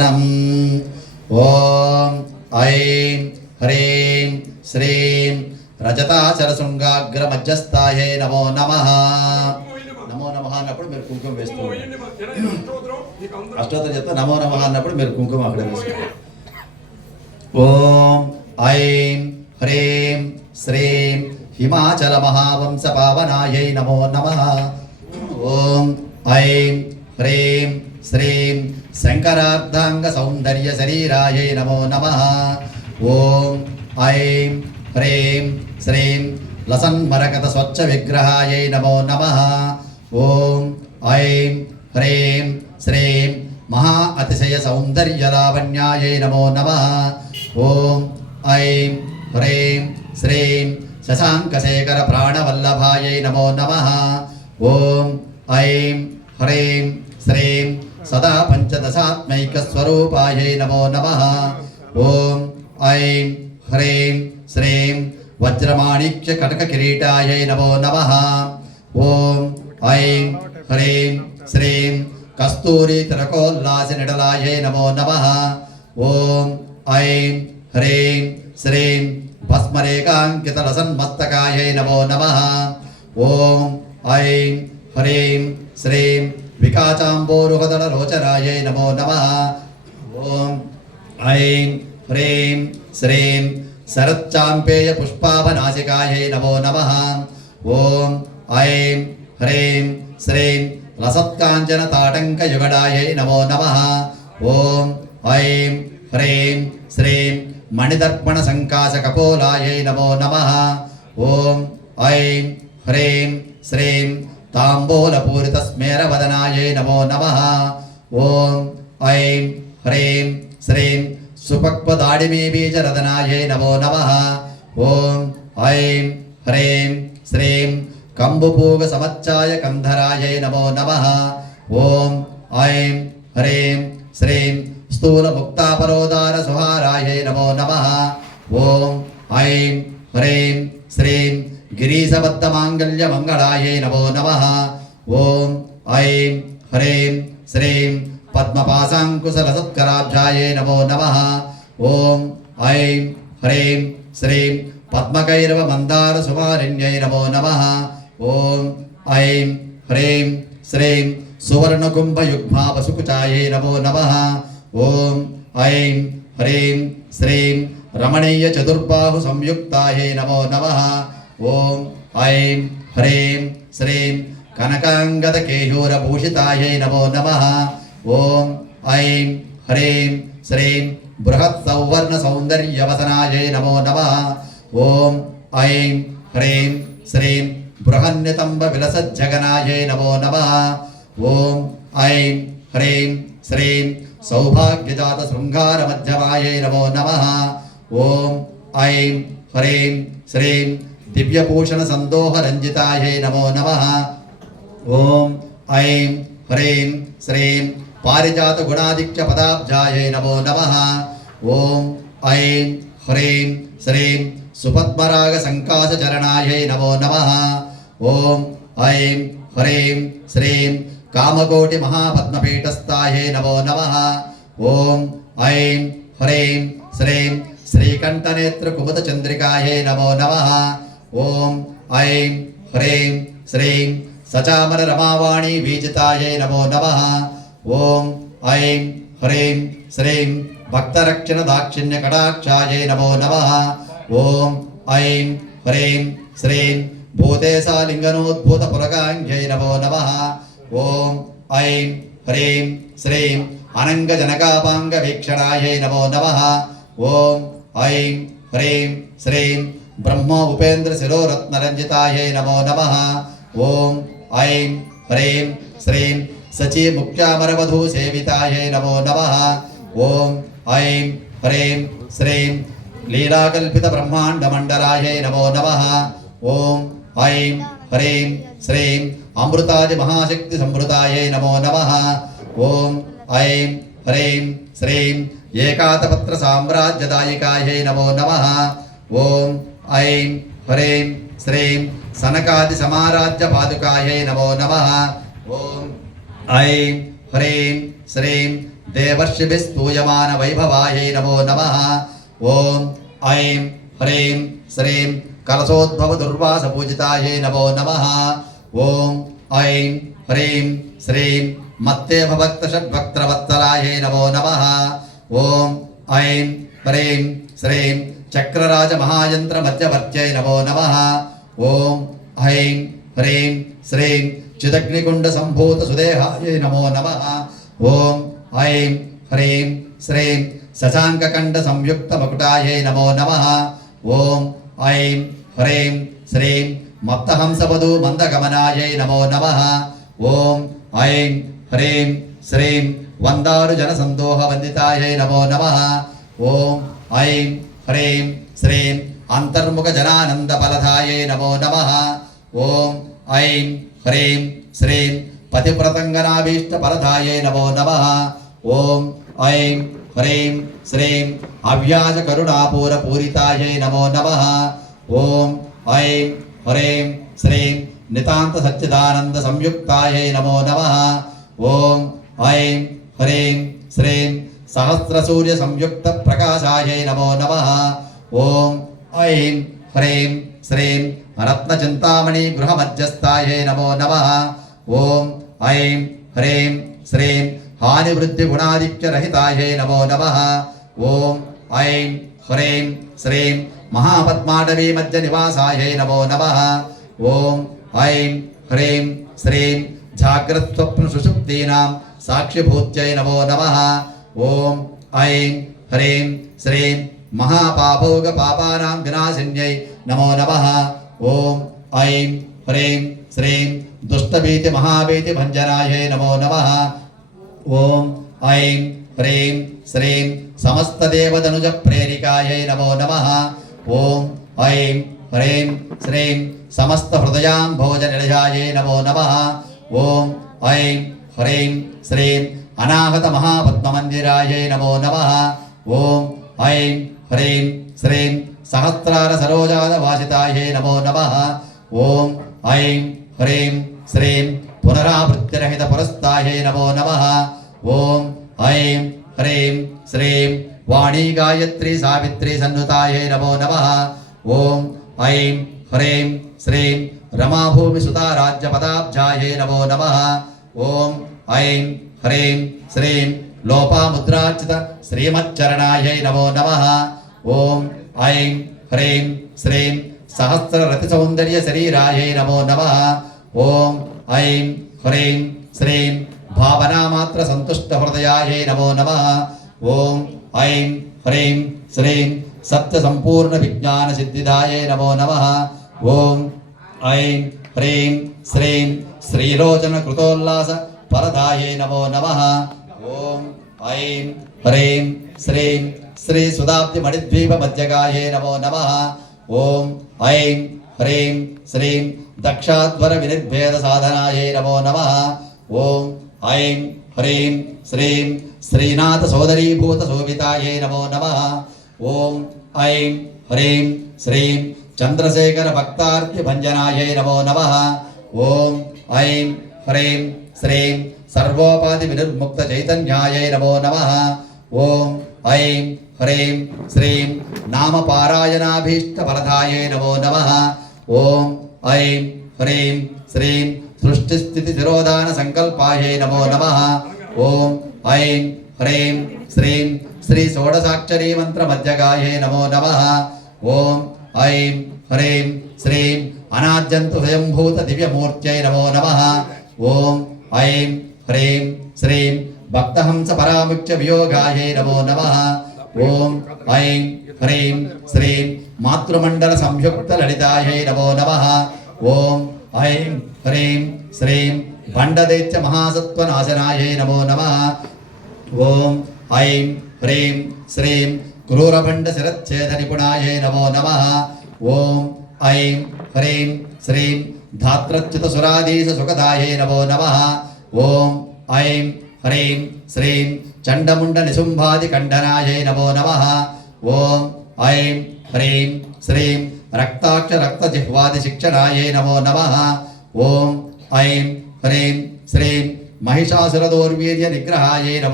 ఓం ఐం హ్రీం శ్రీం రజతాచరశృంగాగ్ర మధ్యస్థాయే నమో నమః. నమో నమః అన్నప్పుడు మీరు కుంకుమ వేస్తున్నారు. అష్టోత్తరం చెప్తా నమో నమః అన్నప్పుడు మీరు కుంకుమ అక్కడ వేస్తున్నారు. ఓం ఐం హ్రీం శ్రీం హిమాచల మహావంశ పావనాయై నమో నమః. ఓం ఐం హ్రీం శ్రీం శంకరార్ధాంగ సౌందర్య శరీరాయై నమో నమః. ఓం ఐం హ్రీం శ్రీం లసన్మరకత స్వచ్ఛ విగ్రహాయై నమో నమః. ఓం ఐం హ్రీం శ్రీం మహా అతిశయ సౌందర్య లావణ్యాయై నమో నమః. ఓం ఐం హ్రీం శ్రీం శశాంకశేఖర ప్రాణవల్లభాయై నమో నమః. ఓం ఐం హ్రీం శ్రీం సదా పంచదశాత్మైక స్వరూపాయై నమో నమః. ఓం ఐం హ్రీం శ్రీం వజ్రమాణిక్య కటక కిరీటాయై నమో నమః. ఓం ఐం హ్రీం శ్రీం కస్తూరి తిలకోల్లాసి నిడలాయై నమో నమః. ఓం ఐం హ్రీం శ్రీం భస్మరేకాంకిత లసన్మస్తకాయై నమో నమః. ఓం ఐం హ్రీం శ్రీం వికాచాంబోరుహదళ రోచరాయై నమో నమః. ఓం ఐం హ్రీం శ్రీం శరచ్చాంపేయ పుష్పావనాసికాయై నమో నమః. ఓం ఐం హ్రీం శ్రీం లసత్కాంచన తాటంక యుగడాయై నమో నమః. ఓం ఐం హ్రీం శ్రీం మణిదర్పణ సంకాశ కపోలాయై నమో నమః. ఓం ఐం హ్రీం శ్రీం తాంబూలపూరిత స్మేరవదనాయై నమో నమః. ఓం ఐం హ్రీం శ్రీం సుపక్వదాడిమీ బీజరదనాయై నమో నమః. ఓం ఐం హ్రీం శ్రీం కంబుపూగ సమచ్చాయ కంధరాయై నమో నమః. ఓం ఐం హ్రీం శ్రీం స్థూల ముక్తాపరోదార సుహారాయై నమో నమః. ఓం ఐం హ్రీం శ్రీం గిరీశబద్ధ మాంగళ్య మంగళాయై నమో నమః. ఓం ఐం హ్రీం శ్రీం పద్మపాశాంకుశల సత్కరాబ్జాయై నమో నమః. ఓం ఐం హ్రీం శ్రీం పద్మకైరవ మందార సుమారిణ్యై నమో నమః. ఓం ఐం హ్రీం శ్రీం సువర్ణకుంభ యుగ్మావసుకుచాయై నమో నమః. ఓం ఐం హ్రీం శ్రీం రమణీయ చతుర్బాహు సంయుక్తాయై నమో నమః. ఓం ఐం హ్రీం శ్రీం కనకాంగద కేయూర భూషితాయై నమో నమః. ఓం ఐం హ్రీం శ్రీం బృహత్ సౌవర్ణ సౌందర్యవసనాయై నమో నమః. ఓం ఐం హ్రీం శ్రీం బృహన్నితంబ విలసజ్జగనాయై నమో నమః. ఓం ఐం హ్రీం శ్రీం సౌభాగ్యజాత శృంగార మధ్యమాయై నమో నమః. ఓం ఐం హ్రీం శ్రీం దివ్యభూషణ సందోహ రంజితాయై నమో నమః. ఓం ఐం హ్రీం శ్రీం పారిజాత గుణాదిత్య పదాబ్జాయై నమో నమః. ఓం ఐం హ్రీం శ్రీం సుపద్మరాగ సంకాశ చరణాయై నమో నమః. ఓం ఐం హ్రీం శ్రీం కామకోటి మహాపద్మపీఠస్థాయై నమో నమః. ఓం ఐం హ్రీం శ్రీం శ్రీకంఠనేత్ర కుముద చంద్రికాయై నమో నమః. ఓం ఐం హ్రీం శ్రీం సచామర రమావాణి వీజితాయై నమో నమః. ఓం ఐం హ్రీం శ్రీం భక్తరక్షణ దాక్షిణ్య కటాక్షాయై నమో నమః. ఓం ఐం హ్రీం శ్రీం భూతేశాలింగనోద్భూత పురగాంగ్యై నమో నమః. ఓం ఐం హ్రీం శ్రీం అనంగజనకాపాంగ వీక్షణాయై నమో నమః. ఓం ఐం హ్రీం శ్రీం బ్రహ్మ ఉపేంద్ర శిరోరత్నరంజితాయై నమో నమః. ఓం ఐం హ్రీం శ్రీం సచీ ముఖ్యామరవధూ సేవితాయై నమో నమః. ఓం ఐం హ్రీం శ్రీం లీలాకల్పిత బ్రహ్మాండ మండలాయై నమో నమః. ఓం ఐం హ్రీం శ్రీం అమృతాది మహాశక్తి సంభృతాయై నమో నమః. ఓం ఐం హ్రీం శ్రీం ఏకాతపత్ర సామ్రాజ్యదాయికాయై నమో నమః. ఓం ఐం హ్రీం శ్రీం సనకాది సమారాజ్య పాదుకాయై నమో నమః. ఓం ఐం హ్రీం శ్రీం देवर्षिभिः स्तूयमान वैभवायै नमो नमः ॐ ऐं ह्रीं श्रीं कलशोद्भव दुर्वास पूजितायै नमो नमः ॐ ऐं ह्रीं श्रीं मत्तेव भक्त षड्भक्त्रवत्सलायै नमो नमः ॐ ऐं ह्रीं श्रीं चक्रराज महायंत्र मध्यवर्त्यै नमो नमः ॐ ऐं ह्रीं श्रीं चिदग्निकुंड संभूत सुदेहायै नमो नमः ॐ ऐं ह्रीं श्रीं शशांककंड संयुक्त मकुटायै नमो नमः ॐ ऐं ह्रीं श्रीं मत्तहंसवधू मंदगमनायै नमो नमः ॐ ऐं ह्रीं श्रीं वंदारु जनसंदोह वंदितायै नमो नमः ॐ ऐं ह्रीं श्रीं अंतर्मुख जनानंद फलदायै नमो नमः ॐ ऐं ह्रीं श्रीं पतिव्रतंगनाभीष्ट फलदायै नमो नमः ॐ ऐं ह्रीं श्रीं अव्याज करुणापूर पूरितायै नमो नमः ॐ ऐं ह्रीं श्रीं नितांत सच्चिदानंद संयुक्तायै नमो नमः ॐ ऐं ह्रीं श्रीं सहस्र सूर्य संयुक्त प्रकाशायै नमो नमः ॐ ऐं ह्रीं श्रीं रत्नचिंतामणि गृहमध्यस्थायै नमो नमः ॐ ऐं ह्रीं श्रीं हानिवृद्धि गुणादित्य रहितायै नमो नमः ॐ ऐं ह्रीं श्रीं महापद्माडवी मध्य निवासायै नमो नमः ॐ ऐं ह्रीं श्रीं जाग्रत् स्वप्न सुषुप्तीनां साक्षिभूत्यै नमो नमः ॐ ऐं ह्रीं श्रीं महापाभोग पापानां विनाशिन्यै नमो नमः ॐ ऐं ह्रीं श्रीं दुष्टभीति महाभीति भंजनायै नमो नमः ॐ ऐं ह्रीं श्रीं समस्त देवदनुज प्रेरिकायै नमो नमः ॐ ऐं ह्रीं श्रीं समस्त हृदयां भोजनिलयायै नमो नमः ॐ ऐं ह्रीं श्रीं अनाहत महापद्ममन्दिरायै नमो नमः ॐ ऐं ह्रीं श्रीं सहस्रार सरोजाद वासितायै नमो नमः ॐ ऐं ह्रीं श्रीं पुनरावृत्तिरहित पुरस्तायै नमो नमः ॐ ऐं ह्रीं श्रीं वाणी गायत्री सावित्री सन्नुतायै नमो नमः ॐ ऐं ह्रीं श्रीं रमाभूमि सुता राज्यपदाब्जायै नमो नमः ॐ ऐं ह्रीं श्रीं लोपामुद्रार्चित श्रीमच्चरणायै नमो नमः ॐ ऐं ह्रीं श्रीं सहस्ररतिसौन्दर्य शरीरायै नमो नमः ॐ ऐं ह्रीं श्रीं भावनामात्र संतुष्ट हृदयायै नमो नमः ॐ ऐं ह्रीं श्रीं सत्य संपूर्ण विज्ञान सिद्धिदायै नमो नमः ॐ ऐं ह्रीं श्रीं श्रीलोचन कृतोल्लास फलदायै नमो नमः ॐ ऐं ह्रीं श्रीं श्री सुदाब्धि मणिद्वीप मध्यगायै नमो नमः ॐ ऐं ह्रीं श्रीं दक्षाध्वर विनिर्भेद साधनायै नमो नमः ॐ ऐं ह्रीं श्रीं श्रीनाथ सोदरीभूत शोभितायै नमो नमः ॐ ऐं ह्रीं श्रीं चंद्रशेखर भक्तार्ति भंजनायै नमो नमः ॐ ऐं ह्रीं श्रीं सर्वोपाधि विनिर्मुक्त चैतन्यायै नमो नमः ॐ ऐं ह्रीं श्रीं नाम पारायणाभीष्ट फलदायै नमो नमः ॐ ऐं ह्रीं श्रीं सृष्टिस्थिति तिरोधान संकल्पायै नमो नमः ॐ ऐं ह्रीं श्रीं श्री षोडशाक्षरी मंत्र मध्यगायै नमो नमः ॐ ऐं ह्रीं श्रीं अनाद्यन्तु स्वयंभूत दिव्यमूर्त्यै नमो नमः ॐ ऐं ह्रीं श्रीं भक्तहंस परामुच्य वियोगायै नमो नमः ॐ ऐं ह्रीं श्रीं मातृमण्डल संयुक्त ललितायै नमो नमः ॐ ऐं ह्रीं श्रीं भण्डदैत्य महासत्त्वनाशनायै नमो नमः ॐ ऐं ह्रीं श्रीं क्रूरभण्ड शिरच्छेद निपुणायै नमो नमः ॐ ऐं ह्रीं श्रीं धात्रच्युत सुराधीश सुखदायै नमो नमः ॐ ऐं ह्रीं श्रीं चण्डमुण्ड निशुम्भादि खण्डनायै नमो नमः ॐ ऐं ह्रीं श्रीं रक्ताक्ष रक्तजिह्वादि शिक्षणायै नमो नमः ॐ ऐं ह्रीं श्रीं महिषासुरदौर्वीर्य निग्रहायै नमो